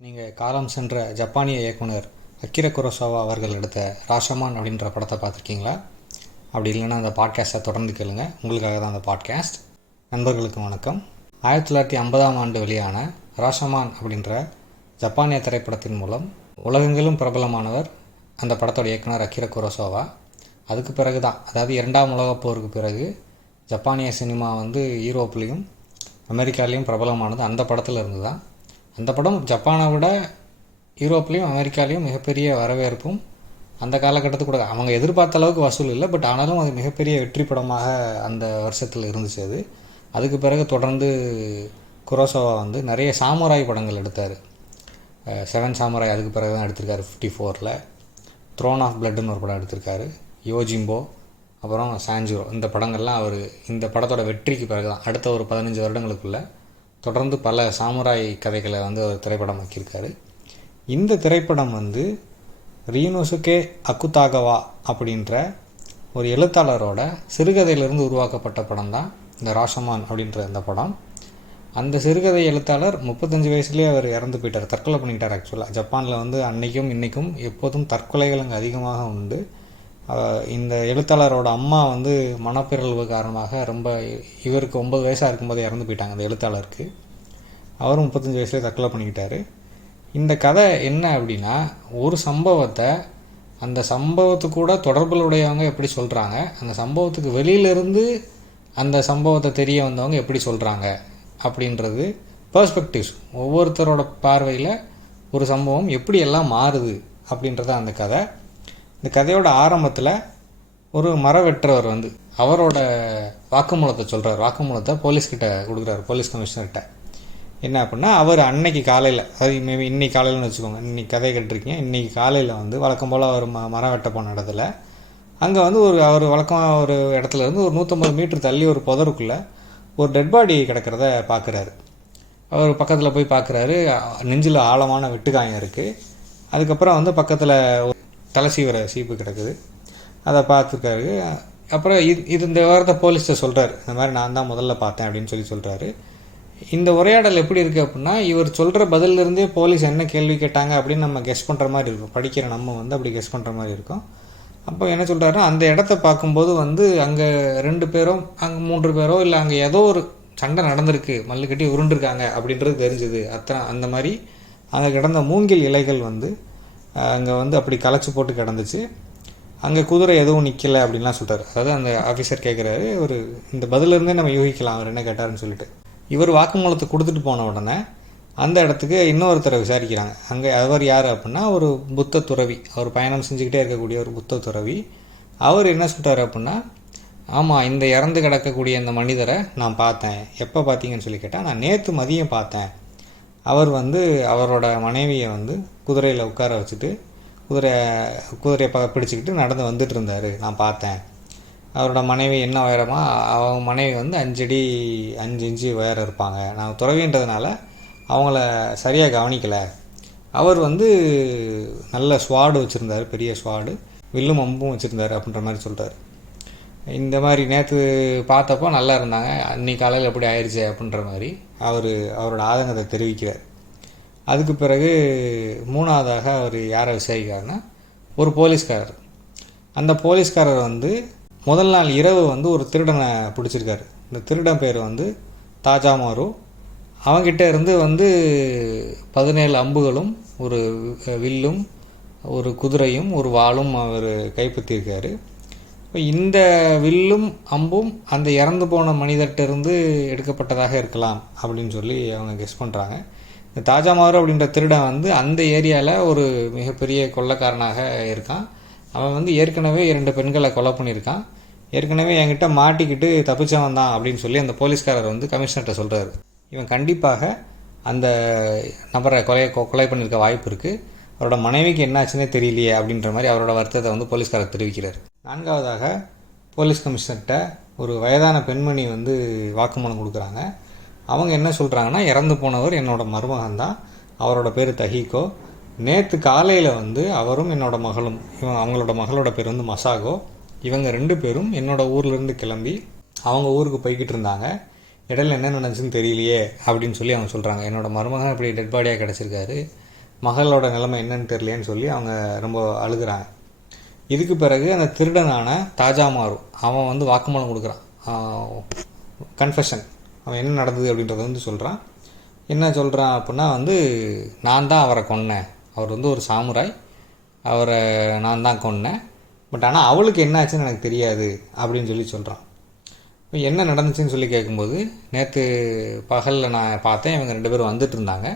நீங்கள் காலம் சென்ற ஜப்பானிய இயக்குனர் அக்கிரா குரோசாவா அவர்கள் எடுத்த ராஷமான் அப்படின்ற படத்தை பார்த்துருக்கீங்களா? அப்படி இல்லைன்னா அந்த பாட்காஸ்ட்டை தொடர்ந்து கேளுங்க, உங்களுக்காக தான் அந்த பாட்காஸ்ட். நண்பர்களுக்கு வணக்கம். 1950ஆம் ஆண்டு வெளியான ராஷமான் அப்படின்ற ஜப்பானிய திரைப்படத்தின் மூலம் உலகெங்கிலும் பிரபலமானவர் அந்த படத்தோட இயக்குனர் அக்கிரா குரோசாவா. அதுக்கு பிறகு தான், அதாவது 2ஆம் உலகப் போருக்கு பிறகு ஜப்பானிய சினிமா யூரோப்லேயும் அமெரிக்காலேயும் பிரபலமானது அந்த படத்தில் இருந்து தான். அந்த படம் ஜப்பானை விட யூரோப்லேயும் அமெரிக்காலேயும் மிகப்பெரிய வரவேற்பும் அந்த காலகட்டத்துக்கு கூட அவங்க எதிர்பார்த்த அளவுக்கு வசூல் இல்லை, பட் ஆனாலும் அது மிகப்பெரிய வெற்றி படமாக அந்த வருஷத்தில் இருந்துச்சு. அதுக்கு பிறகு தொடர்ந்து குரோசாவா நிறைய சாமுராய் படங்கள் எடுத்தார். 7 சாமுராய் அதுக்கு பிறகு தான் எடுத்திருக்காரு. 54ல் த்ரோன் ஆஃப் பிளட்னு ஒரு படம் எடுத்திருக்காரு. யோஜிம்போ, அப்புறம் சாஞ்சிரோ, இந்த படங்கள்லாம் அவர் இந்த படத்தோட வெற்றிக்கு பிறகு தான், அடுத்த ஒரு 15 வருடங்களுக்குள்ளே தொடர்ந்து பல சாமுராய் கதைகளை ஒரு திரைப்படமாக்கியிருக்காரு. இந்த திரைப்படம் ரீனோசுகே அக்குதாகவா அப்படின்ற ஒரு எழுத்தாளரோட சிறுகதையிலிருந்து உருவாக்கப்பட்ட படம் தான் இந்த ராஷமான் அப்படின்ற இந்த படம். அந்த சிறுகதை எழுத்தாளர் 35 வயசுலேயே அவர் இறந்து போயிட்டார், தற்கொலை பண்ணிக்கிட்டார். ஆக்சுவலாக ஜப்பானில் அன்னைக்கும் இன்றைக்கும் எப்போதும் தற்கொலைகள் அங்கே அதிகமாக உண்டு. இந்த எழுத்தாளரோட அம்மா மனப்பிறழ்வு காரணமாக ரொம்ப இவருக்கு 9 வயசாக இருக்கும்போது இறந்து போயிட்டாங்க அந்த எழுத்தாளருக்கு. அவரும் 35 வயசுலேயே தற்கொலை பண்ணிக்கிட்டார். இந்த கதை என்ன அப்படின்னா, ஒரு சம்பவத்தை அந்த சம்பவத்துக்கு கூட தொடர்புடையவங்க எப்படி சொல்கிறாங்க, அந்த சம்பவத்துக்கு வெளியிலேருந்து அந்த சம்பவத்தை தெரிய வந்தவங்க எப்படி சொல்கிறாங்க அப்படின்றது பெர்ஸ்பெக்டிவ்ஸ், ஒவ்வொருத்தரோட பார்வையில் ஒரு சம்பவம் எப்படி எல்லாம் மாறுது அப்படின்றத அந்த கதை. இந்த கதையோட ஆரம்பத்தில் ஒரு மரவெற்றவர் அவரோட வாக்குமூலத்தை சொல்கிறார். வாக்குமூலத்தை போலீஸ்கிட்ட கொடுக்குறாரு, போலீஸ் கமிஷனர்கிட்ட. என்ன அப்படின்னா, அவர் அன்னைக்கு காலையில், அதாவது மேபி இன்னைக்கு காலையில்னு வச்சுக்கோங்க, இன்றைக்கி கதை கேட்டிருக்கீங்க. இன்றைக்கி காலையில் வழக்கம் போல் அவர் மரம் வெட்ட போன இடத்துல அங்கே அவர் வழக்கமாக ஒரு இடத்துல ஒரு 150 மீட்டர் தள்ளி ஒரு புதருக்குள்ளே ஒரு டெட் பாடி கிடக்கிறத பார்க்குறாரு. அவர் பக்கத்தில் போய் பார்க்குறாரு, நெஞ்சில் ஆழமான வெட்டுக்காயம் இருக்குது. அதுக்கப்புறம் பக்கத்தில் தலைசீவர சீப்பு கிடக்குது, அதை பார்த்துருக்காரு. அப்புறம் இந்த விவரத்தை போலீஸ்கிட்ட சொல்கிறார். இந்த மாதிரி நான் தான் முதல்ல பார்த்தேன் அப்படின்னு சொல்கிறாரு. இந்த உரையாடல் எப்படி இருக்குது அப்படின்னா, இவர் சொல்கிற பதிலிருந்தே போலீஸ் என்ன கேள்வி கேட்டாங்க அப்படின்னு நம்ம கெஸ் பண்ணுற மாதிரி இருக்கும். படிக்கிற நம்ம அப்படி கெஸ் பண்ணுற மாதிரி இருக்கும். அப்போ என்ன சொல்கிறாருன்னா, அந்த இடத்த பார்க்கும்போது அங்கே 2 பேரோ அங்கே 3 பேரோ இல்லை அங்கே ஏதோ ஒரு சண்டை நடந்திருக்கு, மல்லு கட்டி உருண்டுருக்காங்க அப்படின்றது தெரிஞ்சுது. அந்த மாதிரி அங்கே கிடந்த மூங்கில் இலைகள் அங்கே அப்படி களைச்சி போட்டு கிடந்துச்சு. அங்கே குதிரை எதுவும் நிற்கலை அப்படின்லாம் சொல்கிறார். அதாவது அந்த ஆஃபீஸர் கேட்குறாரு, ஒரு இந்த பதிலிருந்தே நம்ம யூகிக்கலாம் அவர் என்ன கேட்டாருன்னு சொல்லிட்டு. இவர் வாக்குமூலத்தை கொடுத்துட்டு போன உடனே அந்த இடத்துக்கு இன்னொருத்தரை விசாரிக்கிறாங்க. அங்கே அவர் யார் அப்படின்னா, ஒரு புத்த துறவி, அவர் பயணம் செஞ்சுக்கிட்டே இருக்கக்கூடிய ஒரு புத்த துறவி. அவர் என்ன சொல்கிறார் அப்படின்னா, ஆமாம், இந்த இறந்து கிடக்கக்கூடிய இந்த மனிதரை நான் பார்த்தேன். எப்போ பார்த்தீங்கன்னு சொல்லி கேட்டால், நான் நேற்று மதியம் பார்த்தேன். அவர் அவரோட மனைவியை குதிரையில் உட்கார வச்சுட்டு குதிரையை பிடிச்சிக்கிட்டு நடந்து வந்துட்டு இருந்தார், நான் பார்த்தேன். அவரோட மனைவி என்ன உயரமா, அவங்க மனைவி 5 அடி 5 இன்ச்சு உயரம் இருப்பாங்க. நான் துறவின்றதுனால அவங்கள சரியாக கவனிக்கலை. அவர் நல்ல ஸ்வாடு வச்சுருந்தார், பெரிய ஸ்வாடு, வில்லும் அம்பும் வச்சுருந்தார் அப்படின்ற மாதிரி சொல்கிறார். இந்த மாதிரி நேற்று பார்த்தப்போ நல்லா இருந்தாங்க, அன்றைக்கி காலையில் எப்படி ஆயிடுச்சு அப்படின்ற மாதிரி அவரோட ஆதங்கத்தை தெரிவிக்கிறார். அதுக்கு பிறகு 3ஆவதாக அவர் யாரை விசாரிக்கிறாருன்னா, ஒரு போலீஸ்காரர். அந்த போலீஸ்காரர் முதல் நாள் இரவு ஒரு திருடனை பிடிச்சிருக்காரு. இந்த திருடன் பேர் தாஜாமாரு. அவங்கிட்ட இருந்து 17 அம்புகளும் ஒரு வில்லும் ஒரு குதிரையும் ஒரு வாளும் அவர் கைப்பற்றியிருக்காரு. இப்போ இந்த வில்லும் அம்பும் அந்த இறந்து போன மனிதர்கிட்ட எடுக்கப்பட்டதாக இருக்கலாம் அப்படின்னு சொல்லி அவங்க கெஸ் பண்ணுறாங்க. இந்த தாஜாமாரு அப்படின்ற திருடன் அந்த ஏரியாவில் ஒரு மிகப்பெரிய கொள்ளைக்காரனாக இருக்கான். அவன் ஏற்கனவே 2 பெண்களை கொலை பண்ணியிருக்கான். ஏற்கனவே என்கிட்ட மாட்டிக்கிட்டு தப்பிச்சவன் தான் அப்படின்னு சொல்லி அந்த போலீஸ்காரர் கமிஷனர்கிட்ட சொல்கிறாரு. இவன் கண்டிப்பாக அந்த நபரை கொலை பண்ணியிருக்க வாய்ப்பு இருக்குது. அவரோட மனைவிக்கு என்னாச்சுன்னே தெரியலையே அப்படின்ற மாதிரி அவரோட வருத்தத்தை போலீஸ்காரர் தெரிவிக்கிறார். 4ஆவதாக போலீஸ் கமிஷனர்கிட்ட ஒரு வயதான பெண்மணி வாக்குமூலம் கொடுக்குறாங்க. அவங்க என்ன சொல்கிறாங்கன்னா, இறந்து போனவர் என்னோட மருமகன் தான், அவரோட பேர் தஹிகோ. நேற்று காலையில் அவரும் என்னோட மகளும், அவங்களோட மகளோட பேர் மசாகோ, இவங்க 2 பேரும் என்னோட ஊர்லேருந்து கிளம்பி அவங்க ஊருக்கு போய்கிட்டு இருந்தாங்க. இடையில என்ன நடந்துச்சுன்னு தெரியலையே அப்படின்னு சொல்லி அவங்க சொல்கிறாங்க. என்னோடய மருமகன் இப்படி டெட் பாடியாக கிடச்சிருக்காரு, மகளோட நிலைமை என்னன்னு தெரியலேன்னு சொல்லி அவங்க ரொம்ப அழுகிறாங்க. இதுக்கு பிறகு அந்த திருடனான தாஜா மாரு அவன் வந்து வாக்குமூலம் கொடுக்குறான், கன்ஃபெஷன். அவன் என்ன நடந்தது அப்படின்றத வந்து சொல்கிறான். என்ன சொல்கிறான் அப்படின்னா வந்து, நான் தான் அவரை கொன்னேன், அவர் வந்து ஒரு சாமுராய், அவரை நான் தான் கொன்னேன், பட் ஆனால் அவளுக்கு என்ன ஆச்சுன்னு எனக்கு தெரியாது அப்படின்னு சொல்லி சொல்கிறான். இப்போ என்ன நடந்துச்சுன்னு சொல்லி கேட்கும்போது, நேற்று பகலில் நான் பார்த்தேன், இவங்க 2 பேரும் வந்துட்டு இருந்தாங்க.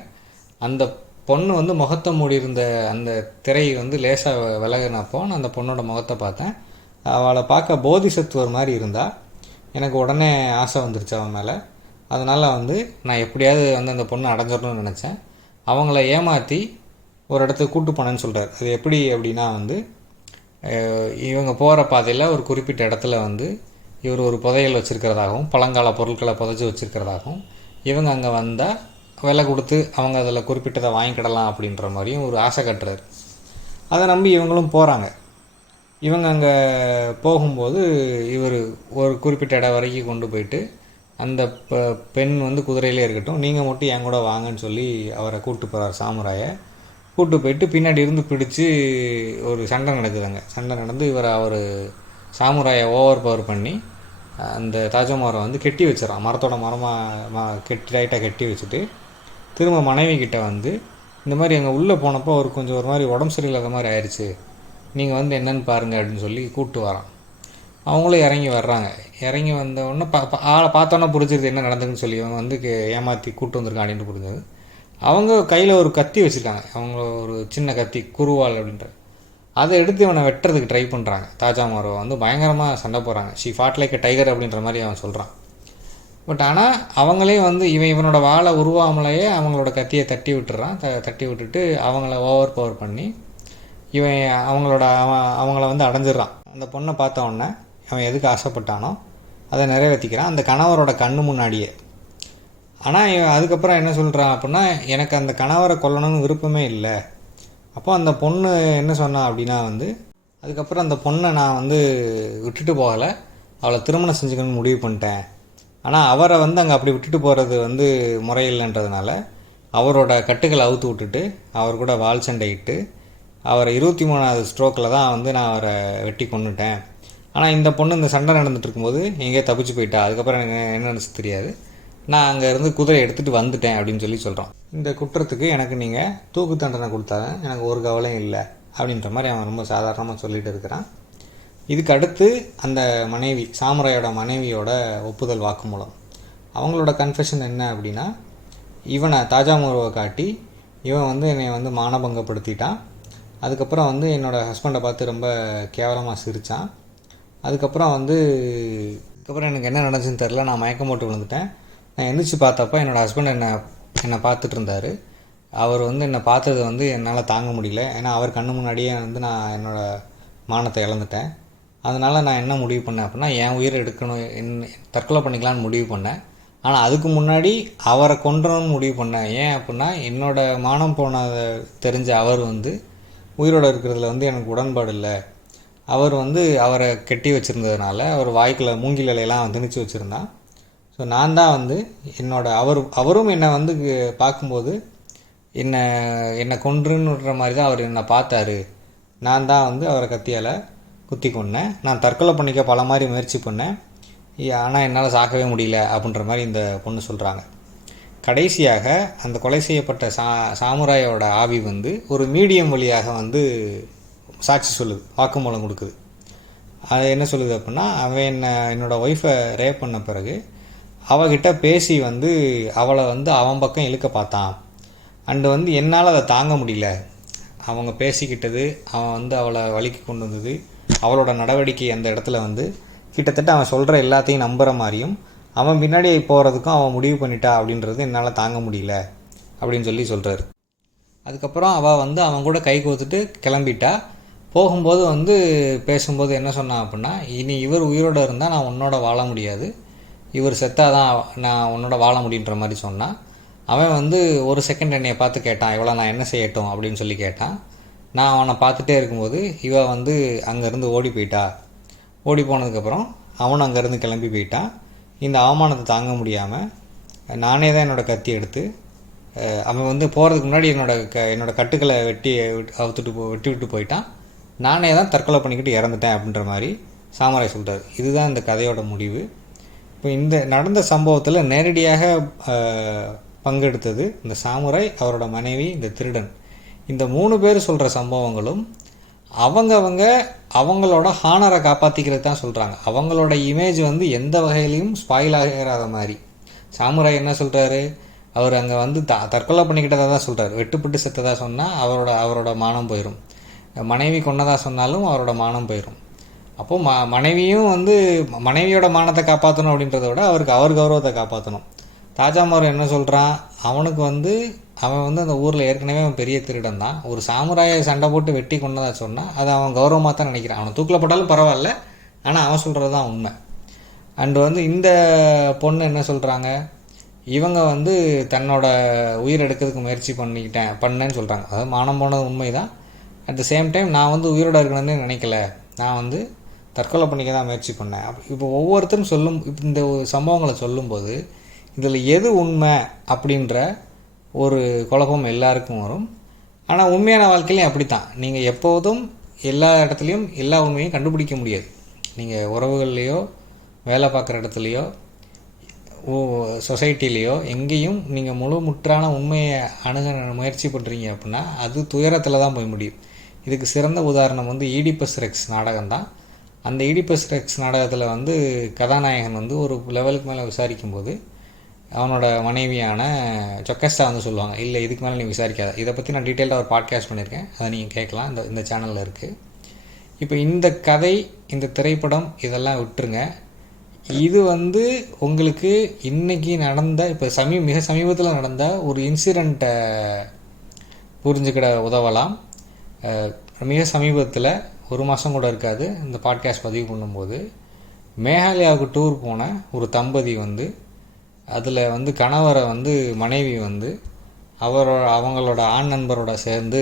அந்த பொண்ணு வந்து முகத்தை மூடி இருந்த அந்த திரை வந்து லேசாக விலகினப்போ நான் அந்த பொண்ணோட முகத்தை பார்த்தேன். அவளை பார்க்க போதிசத்துவர் மாதிரி இருந்தா. எனக்கு உடனே ஆசை வந்துருச்சு அவன் மேலே. அதனால் வந்து நான் எப்படியாவது வந்து அந்த பொண்ணை அடைஞ்சிடணும்னு நினச்சேன். அவங்கள ஏமாற்றி ஒரு இடத்துக்கு கூட்டு போனேன்னு சொல்கிறார். அது எப்படி அப்படின்னா வந்து, இவங்க போகிற பாதையில் ஒரு குறிப்பிட்ட இடத்துல வந்து இவர் ஒரு புதையல் வச்சுருக்கிறதாகவும் பழங்கால பொருட்களை புதைச்சி வச்சுருக்கிறதாகவும், இவங்க அங்கே வந்தால் விலை கொடுத்து அவங்க அதில் குறிப்பிட்டதை வாங்கிக்கிடலாம் அப்படின்ற மாதிரியும் ஒரு ஆசை கட்டுறாரு. அதை நம்பி இவங்களும் போகிறாங்க. இவங்க அங்கே போகும்போது இவர் ஒரு குறிப்பிட்ட இடம் வரைக்கும் கொண்டு போயிட்டு, அந்த பெண் வந்து குதிரையிலே இருக்கட்டும், நீங்கள் மட்டும் என் கூட வாங்கன்னு சொல்லி அவரை கூப்பிட்டு போகிறார். சாமுராயை கூப்பிட்டு போயிட்டு பின்னாடி இருந்து பிடிச்சி ஒரு சண்டை நடக்குதுங்க. சண்டை நடந்து அவர் சாமுராயை ஓவர் பவர் பண்ணி அந்த தாஜ்மஹாலை வந்து கெட்டி வச்சிடறான். மரத்தோட மரமாக டைட்டாக கெட்டி வச்சுட்டு திரும்ப மனைவி கிட்ட வந்து, இந்த மாதிரி எங்கள் உள்ளே போனப்போ அவருக்கு கொஞ்சம் ஒரு மாதிரி உடம்பு சரியில்லாத மாதிரி ஆயிடுச்சு, நீங்கள் வந்து என்னென்னு பாருங்கள் அப்படின்னு சொல்லி கூப்பிட்டு வரான். அவங்களும் இறங்கி வர்றாங்க. இறங்கி வந்தவுடனே ஆளை பார்த்தோன்னே புரிஞ்சிருது என்ன நடந்ததுன்னு சொல்லி. அவங்க வந்து ஏமாற்றி கூப்பிட்டு வந்திருக்கான் அப்படின்னு புரிஞ்சது. அவங்க கையில் ஒரு கத்தி வச்சுருக்காங்க, அவங்க ஒரு சின்ன கத்தி, குருவால் அப்படின்ற. அதை எடுத்து இவனை வெட்டுறதுக்கு ட்ரை பண்ணுறாங்க. தாஜா மாருவை வந்து பயங்கரமாக சண்டை போடுறாங்க. ஷி ஃபாட் லைக் எ டைகர் அப்படின்ற மாதிரி அவன் சொல்கிறான். பட் ஆனால் அவங்களே வந்து இவனோட வாழை உருவாமலையே அவங்களோட கத்தியை தட்டி விட்டுறான். தட்டி விட்டுட்டு அவங்கள ஓவர் பவர் பண்ணி இவன் அவங்கள வந்து அடைஞ்சிடறான். அந்த பொண்ணை பார்த்த உடனே அவன் எதுக்கு ஆசைப்பட்டானோ அதை நிறைவேற்றிக்கிறான், அந்த கணவரோட கண்ணு முன்னாடியே. ஆனால் அதுக்கப்புறம் என்ன சொல்கிறான் அப்படின்னா, எனக்கு அந்த கணவரை கொல்லணும்னு விருப்பமே இல்லை. அப்போ அந்த பொண்ணு என்ன சொன்னான் அப்படின்னா வந்து, அதுக்கப்புறம் அந்த பொண்ணை நான் வந்து விட்டுட்டு போகலை, அவளை திருமணம் செஞ்சுக்கணும்னு முடிவு பண்ணிட்டேன். ஆனால் அவரை வந்து அங்கே அப்படி விட்டுட்டு போகிறது வந்து முறையில்லைன்றதுனால அவரோட கட்டுக்களை அவுத்து விட்டுட்டு அவர் கூட வால் சண்டையிட்டு அவரை 23வது ஸ்ட்ரோக்கில் தான் வந்து நான் அவரை வெட்டி கொண்டுட்டேன். ஆனால் இந்த பொண்ணு இந்த சண்டை நடந்துட்டு இருக்கும்போது எங்கேயோ தப்பிச்சு போயிட்டா. அதுக்கப்புறம் எனக்கு என்ன நினச்சி தெரியாது, நான் அங்கே இருந்து குதிரை எடுத்துகிட்டு வந்துட்டேன் அப்படின்னு சொல்லி சொல்கிறான். இந்த குற்றத்துக்கு எனக்கு நீங்கள் தூக்கு தண்டனை கொடுத்தாலும் எனக்கு ஒரு கவலையும் இல்லை அப்படின்ற மாதிரி அவன் ரொம்ப சாதாரணமாக சொல்லிட்டு இருக்கிறான். இதுக்கு அடுத்து அந்த மனைவி, சாமுராயோட மனைவியோட ஒப்புதல் வாக்குமூலம். அவங்களோட கன்ஃபெஷன் என்ன அப்படின்னா, இவனை தாஜா மாருவை காட்டி இவன் வந்து என்னை வந்து மானபங்கப்படுத்திட்டான். அதுக்கப்புறம் வந்து என்னோடய ஹஸ்பண்டை பார்த்து ரொம்ப கேவலமாக சிரித்தான். அதுக்கப்புறம் எனக்கு என்ன நடந்துச்சுன்னு தெரில, நான் மயக்கம் போட்டு விழுந்துட்டேன். நான் எந்திரிச்சு பார்த்தப்போ என்னோடய ஹஸ்பண்ட் என்னை பார்த்துட்டு இருந்தார். அவர் வந்து என்னை பார்த்தது வந்து என்னால் தாங்க முடியல. ஏன்னா அவர் கண்ணு முன்னாடியே வந்து நான் என்னோடய மானத்தை இழந்துட்டேன். அதனால் நான் என்ன முடிவு பண்ணேன் அப்படின்னா, என் உயிரை எடுக்கணும், தற்கொலை பண்ணிக்கலான்னு முடிவு பண்ணேன். ஆனால் அதுக்கு முன்னாடி அவரை கொன்றணும்னு முடிவு பண்ணேன். ஏன் அப்படின்னா, என்னோடய மானம் போனதை தெரிஞ்ச அவர் வந்து உயிரோடு இருக்கிறதுல வந்து எனக்கு உடன்பாடு இல்லை. அவர் வந்து அவரை கெட்டி வச்சுருந்ததுனால அவர் வாய்க்குள்ள மூங்கில் இலையெல்லாம் திணிச்சு வச்சுருந்தான். ஸோ நான் தான் வந்து அவரும் என்னை வந்து பார்க்கும்போது என்னை கொன்றுன்ற மாதிரி தான் அவர் என்னை பார்த்தாரு. நான் தான் வந்து அவரை கத்தியால் குத்தி கொண்டேன். நான் தற்கொலை பண்ணிக்க பல மாதிரி முயற்சி பண்ணேன், ஆனால் என்னால் சாகவே முடியல அப்படின்ற மாதிரி இந்த பொண்ணு சொல்கிறாங்க. கடைசியாக அந்த கொலை செய்யப்பட்ட சாமுராயோட ஆவி வந்து ஒரு மீடியம் வழியாக வந்து சாட்சி சொல்லுது, வாக்குமூலம் கொடுக்குது. அது என்ன சொல்லுது அப்படின்னா, அவன் என்னோடய ஒய்ஃபை ரேப் பண்ண பிறகு அவகிட்ட பேசி வந்து அவளை வந்து அவன் பக்கம் இழுக்க பார்த்தான். அண்டு வந்து என்னால் அதை தாங்க முடியல. அவங்க பேசிக்கிட்டது, அவன் வந்து அவளை வலிக்கு கொண்டு வந்தது, அவளோட நடவடிக்கை அந்த இடத்துல வந்து கிட்டத்தட்ட அவன் சொல்கிற எல்லாத்தையும் நம்புகிற மாதிரியும் அவன் பின்னாடி போகிறதுக்கும் அவன் முடிவு பண்ணிட்டா அப்படின்றது என்னால் தாங்க முடியல அப்படின்னு சொல்லி சொல்கிறாரு. அதுக்கப்புறம் அவள் வந்து அவன் கூட கை கோத்துட்டு கிளம்பிட்டா. போகும்போது வந்து பேசும்போது என்ன சொன்னான் அப்படின்னா, இனி இவர் உயிரோடு இருந்தால் நான் உன்னோட வாழ முடியாது, இவர் செத்தாதான் நான் உன்னோட வாழ முடியுன்ற மாதிரி சொன்னான். அவன் வந்து ஒரு செகண்ட் என்னையை பார்த்து கேட்டான், இவ்வளோ நான் என்ன செய்யட்டும் அப்படின்னு சொல்லி கேட்டான். நான் அவனை பார்த்துட்டே இருக்கும்போது இவன் வந்து அங்கேருந்து ஓடி போயிட்டா. ஓடி போனதுக்கப்புறம் அவனும் அங்கேருந்து கிளம்பி போயிட்டான். இந்த அவமானத்தை தாங்க முடியாமல் நானே தான் என்னோடய கத்தி எடுத்து அவன் வந்து போகிறதுக்கு முன்னாடி என்னோடய கட்டுக்களை வெட்டி விட்டு போயிட்டான், நானே தான் தற்கொலை பண்ணிக்கிட்டு இறந்துட்டேன் அப்படின்ற மாதிரி சாமுராய் சொல்கிறார். இதுதான் இந்த கதையோட முடிவு. இப்போ இந்த நடந்த சம்பவத்தில் நேரடியாக பங்கெடுத்தது இந்த சாமுராய், அவரோட மனைவி, இந்த திருடன். இந்த 3 பேர் சொல்கிற சம்பவங்களும் அவங்களோட ஹானரை காப்பாற்றிக்கிறது தான் சொல்கிறாங்க. அவங்களோட இமேஜ் வந்து எந்த வகையிலையும் ஸ்பாயில் ஆகாத மாதிரி. சாமுராய் என்ன சொல்கிறாரு, அவர் அங்கே வந்து தற்கொலை பண்ணிக்கிட்டதாக தான் சொல்கிறார். வெட்டுப்பட்டு செத்ததாக சொன்னால் அவரோட மானம் போயிடும். மனைவி கொன்னதாக சொன்னாலும் அவரோட மானம் போயிடும். அப்போது மனைவியும் வந்து மனைவியோட மானத்தை காப்பாற்றணும் அப்படின்றத விட அவர் கௌரவத்தை காப்பாற்றணும். தாஜாமார் என்ன சொல்கிறான், அவன் வந்து அந்த ஊரில் ஏற்கனவே அவன் பெரிய திருடன் தான். ஒரு சாமுராயை சண்டை போட்டு வெட்டி கொண்டதாக சொன்னால் அது அவன் கௌரவமாக தான் நினைக்கிறான். அவனை தூக்கில் போட்டாலும் பரவாயில்ல, ஆனால் அவன் சொல்கிறது தான் உண்மை. அண்டு வந்து இந்த பொண்ணு என்ன சொல்கிறாங்க, இவங்க வந்து தன்னோட உயிர் எடுக்கிறதுக்கு முயற்சி பண்ணேன்னு சொல்கிறாங்க. அதாவது மானம் போனது உண்மை தான். அட் த சேம் டைம் நான் வந்து உயிரோட இருக்கணும்னு நினைக்கல, நான் வந்து தற்கொலை பண்ணிக்க தான் முயற்சி பண்ணேன். இப்போ ஒவ்வொருத்தரும் இந்த சம்பவங்களை சொல்லும்போது இதில் எது உண்மை அப்படின்ற ஒரு குழப்பம் எல்லாருக்கும் வரும். ஆனால் உண்மையான வாழ்க்கையிலையும் அப்படி தான். நீங்கள் எப்போதும் எல்லா இடத்துலையும் எல்லா உண்மையும் கண்டுபிடிக்க முடியாது. நீங்கள் உறவுகள்லேயோ வேலை பார்க்குற இடத்துலையோ சொசைட்டிலேயோ எங்கேயும் நீங்கள் முற்றான உண்மையை அணுக முயற்சி பண்ணுறீங்க அப்படின்னா அது துயரத்தில் தான் போய் முடியும். இதுக்கு சிறந்த உதாரணம் வந்து ஈடிபஸ் ரெக்ஸ் நாடகம் தான். அந்த ஈடிபஸ் ரெக்ஸ் நாடகத்தில் வந்து கதாநாயகன் வந்து ஒரு லெவலுக்கு மேலே விசாரிக்கும்போது அவனோட மனைவியான சொக்கஸ்டா வந்து சொல்லுவாங்க, இல்லை இதுக்கு மேலே நீ விசாரிக்காத. இதை பற்றி நான் டீட்டெயிலாக ஒரு பாட்காஸ்ட் பண்ணியிருக்கேன், அதை நீங்கள் கேட்கலாம், இந்த சேனலில் இருக்குது. இப்போ இந்த கதை, இந்த திரைப்படம் இதெல்லாம் விட்டுருங்க. இது வந்து உங்களுக்கு இன்றைக்கி நடந்த இப்போ மிக சமீபத்தில் நடந்த ஒரு இன்சிடெண்ட்டை புரிஞ்சுக்கிட உதவலாம். மிக சமீபத்தில் 1 மாதம் கூட இருக்காது இந்த பாட்காஸ்ட் பதிவு பண்ணும்போது, மேகாலயாவுக்கு டூர் போன ஒரு தம்பதி வந்து அதில் வந்து கணவரை வந்து மனைவி வந்து அவங்களோட ஆண் நண்பரோட சேர்ந்து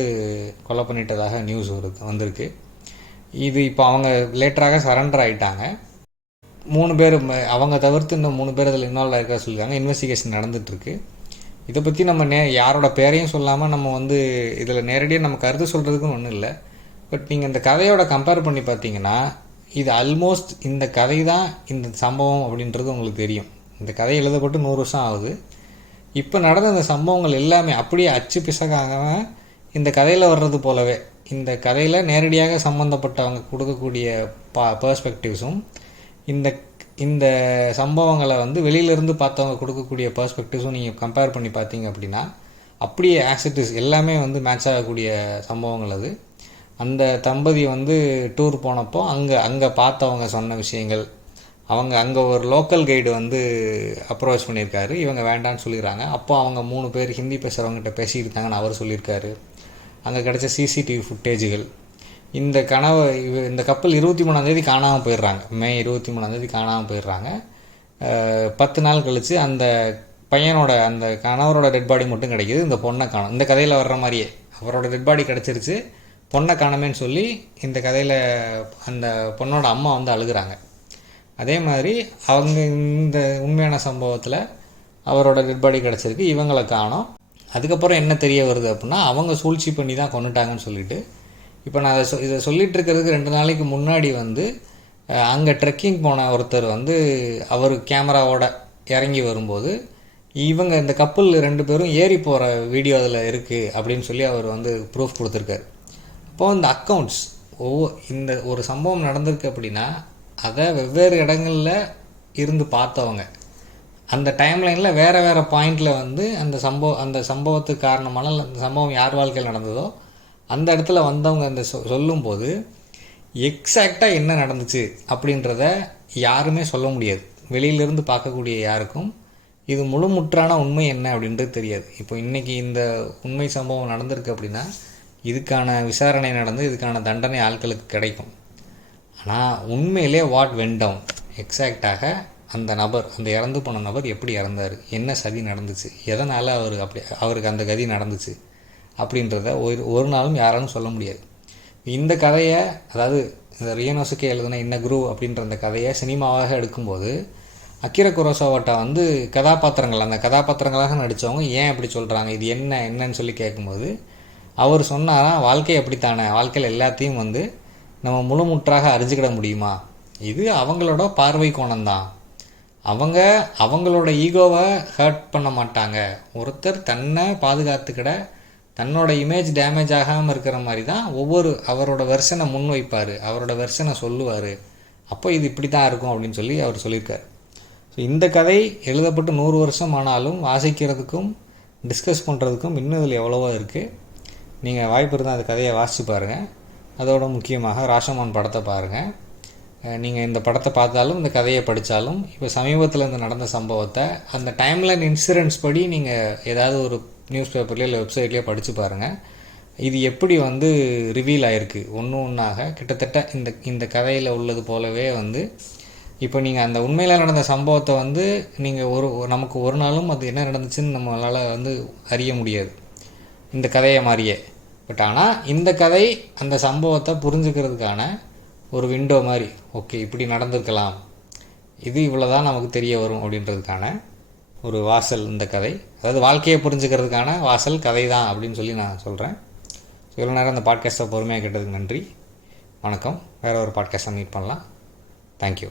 கொலை பண்ணிட்டதாக நியூஸ் வந்திருக்கு. இது இப்போ அவங்க லேட்டராக சரண்டர் ஆகிட்டாங்க. 3 பேர் அவங்க தவிர்த்து இன்னும் 3 பேர் அதில் இன்வால்வ் ஆகிருக்கா சொல்லியிருக்காங்க. இன்வெஸ்டிகேஷன் நடந்துகிட்ருக்கு. இதை பற்றி நம்ம யாரோட பேரையும் சொல்லாமல் நம்ம வந்து இதில் நேரடியாக நம்ம கருத்து சொல்கிறதுக்கும் ஒன்றும் இல்லை. பட் நீங்கள் இந்த கதையோட கம்பேர் பண்ணி பார்த்தீங்கன்னா இது ஆல்மோஸ்ட் இந்த கதை தான் இந்த சம்பவம் அப்படின்றது உங்களுக்கு தெரியும். இந்த கதை எழுதப்பட்டு 100 வருஷம் ஆகுது. இப்போ நடந்த இந்த சம்பவங்கள் எல்லாமே அப்படியே அச்சு பிசகாக இந்த கதையில் வர்றது போலவே இந்த கதையில் நேரடியாக சம்மந்தப்பட்டவங்க கொடுக்கக்கூடிய பெர்ஸ்பெக்டிவ்ஸும் இந்த சம்பவங்களை வந்து வெளியிலேருந்து பார்த்தவங்க கொடுக்கக்கூடிய பெர்ஸ்பெக்டிவ்ஸும் நீங்கள் கம்பேர் பண்ணி பார்த்தீங்க அப்படின்னா அப்படியே ஆக்சிட்டிஸ் எல்லாமே வந்து மேட்ச் ஆகக்கூடிய சம்பவங்கள் அது. அந்த தம்பதி வந்து டூர் போனப்போ அங்கே பார்த்தவங்க சொன்ன விஷயங்கள், அங்கே ஒரு லோக்கல் கைடு வந்து அப்ரோச் பண்ணியிருக்காரு, இவங்க வேண்டான்னு சொல்லிடுறாங்க. அப்போ அவங்க 3 பேர் ஹிந்தி பேசுகிறவங்ககிட்ட பேசிக்கிட்டு இருந்தாங்கன்னு அவர் சொல்லியிருக்காரு. அங்கே கிடச்ச சிசிடிவி ஃபுட்டேஜுகள், இந்த கப்பல் 23ஆந்தேதி காணாமல் போயிடுறாங்க. மே 23ஆந்தேதி காணாமல் போயிடுறாங்க. 10 நாள் கழித்து அந்த பையனோட அந்த கணவரோட டெட் பாடி மட்டும் கிடைக்கிது. இந்த பொண்ணை காணும். இந்த கதையில் வர்ற மாதிரியே அவரோட டெட் பாடி கிடச்சிருச்சு, பொண்ணை காணமேன்னு சொல்லி இந்த கதையில் அந்த பொண்ணோட அம்மா வந்து அழுகிறாங்க. அதே மாதிரி அவங்க இந்த உண்மையான சம்பவத்தில் அவரோட டெட் பாடி கிடச்சிருக்கு, இவங்களை காணோம். அதுக்கப்புறம் என்ன தெரிய வருது அப்படின்னா அவங்க சூழ்ச்சி பண்ணி தான் கொண்டுட்டாங்கன்னு சொல்லிட்டு, இப்போ நான் இதை சொல்லிகிட்டு இருக்கிறதுக்கு 2 நாளைக்கு முன்னாடி வந்து அங்கே ட்ரெக்கிங் போன ஒருத்தர் வந்து அவர் கேமராவோட இறங்கி வரும்போது இவங்க இந்த கப்பல் 2 பேரும் ஏறி போகிற வீடியோ அதில் இருக்குது அப்படின்னு சொல்லி அவர் வந்து ப்ரூஃப் கொடுத்துருக்காரு. அப்போது இந்த அக்கௌண்ட்ஸ் இந்த ஒரு சம்பவம் நடந்திருக்கு அப்படின்னா அதை வெவ்வேறு இடங்களில் இருந்து பார்த்தவங்க அந்த டைம்லைனில் வேறு பாயிண்டில் வந்து அந்த சம்பவத்துக்கு காரணமான அந்த சம்பவம் யார் வாழ்க்கையில் நடந்ததோ அந்த இடத்துல வந்தவங்க அந்த சொல்லும்போது எக்ஸாக்டாக என்ன நடந்துச்சு அப்படின்றத யாருமே சொல்ல முடியாது. வெளியிலேருந்து பார்க்கக்கூடிய யாருக்கும் இது முழுமுற்றான உண்மை என்ன அப்படின்றது தெரியாது. இப்போ இன்றைக்கி இந்த உண்மை சம்பவம் நடந்திருக்கு அப்படின்னா இதுக்கான விசாரணை நடந்து இதுக்கான தண்டனை ஆட்களுக்கு கிடைக்கும். ஆனால் உண்மையிலே வாட் வென்ட் டவுன், எக்ஸாக்டாக அந்த நபர், அந்த இறந்து போன நபர் எப்படி இறந்தார், என்ன சதி நடந்துச்சு, எதனால் அவருக்கு அந்த கதி நடந்துச்சு அப்படின்றத ஒரு நாளும் யாராலும் சொல்ல முடியாது. இந்த கதையை, அதாவது இந்த ரியனோசுக்கே எழுதுன இன்ன குரு அப்படின்ற அந்த கதையை சினிமாவாக எடுக்கும்போது அக்கிரா குரோசாவாட்ட வந்து அந்த கதாபாத்திரங்களாக நடித்தவங்க ஏன் அப்படி சொல்கிறாங்க, இது என்னன்னு சொல்லி கேட்கும்போது அவர் சொன்னாராம், வாழ்க்கை அப்படித்தானே, வாழ்க்கையில் எல்லாத்தையும் வந்து நம்ம முழுமுற்றாக அறிஞ்சிக்கிட முடியுமா, இது அவங்களோட பார்வை கோணம்தான். அவங்களோட ஈகோவை ஹர்ட் பண்ண மாட்டாங்க. ஒருத்தர் தன்னை பாதுகாத்துக்கிட, தன்னோட இமேஜ் டேமேஜ் ஆகாமல் இருக்கிற மாதிரி தான் அவரோட வெர்ஷனை முன் வைப்பார், அவரோட வெர்ஷனை சொல்லுவார். அப்போ இது இப்படி தான் இருக்கும் அப்படின்னு சொல்லி அவர் சொல்லியிருக்கார். ஸோ இந்த கதை எழுதப்பட்டு 100 வருஷம் ஆனாலும் வாசிக்கிறதுக்கும் டிஸ்கஸ் பண்ணுறதுக்கும் இன்னும் இதில் எவ்வளவோ இருக்குது. நீங்கள் வாய்ப்பு இருந்தால் அந்த கதையை வாசித்து பாருங்கள். அதோட முக்கியமாக ராஷமான் படத்தை பாருங்கள். நீங்கள் இந்த படத்தை பார்த்தாலும் இந்த கதையை படித்தாலும் இப்போ சமீபத்தில் இந்த நடந்த சம்பவத்தை அந்த டைம்லைன் இன்சிடென்ட்ஸ் படி நீங்கள் ஏதாவது ஒரு நியூஸ் பேப்பர்லேயோ இல்லை வெப்சைட்லேயோ படித்து பாருங்கள். இது எப்படி வந்து ரிவீல் ஆகிருக்கு ஒன்றாக கிட்டத்தட்ட இந்த கதையில் உள்ளது போலவே வந்து இப்போ நீங்கள் அந்த உண்மையில் நடந்த சம்பவத்தை வந்து நீங்கள் நமக்கு ஒரு நாளும் அது என்ன நடந்துச்சுன்னு நம்மளால் வந்து அறிய முடியாது இந்த கதையை மாதிரியே. பட் ஆனால் இந்த கதை அந்த சம்பவத்தை புரிஞ்சுக்கிறதுக்கான ஒரு விண்டோ மாதிரி, ஓகே இப்படி நடந்திருக்கலாம், இது இவ்வளோதான் நமக்கு தெரிய வரும் அப்படின்றதுக்கான ஒரு வாசல் இந்த கதை. அதாவது வாழ்க்கையை புரிஞ்சுக்கிறதுக்கான வாசல் கதை தான் அப்படின்னு சொல்லி நான் சொல்கிறேன். ஸோ இவ்வளோ நேரம் இந்த பாட்காஸ்ட்டை பொறுமையாக கேட்டதுக்கு நன்றி. வணக்கம். வேறு ஒரு பாட்காஸ்ட்டை மீட் பண்ணலாம். தேங்க்யூ.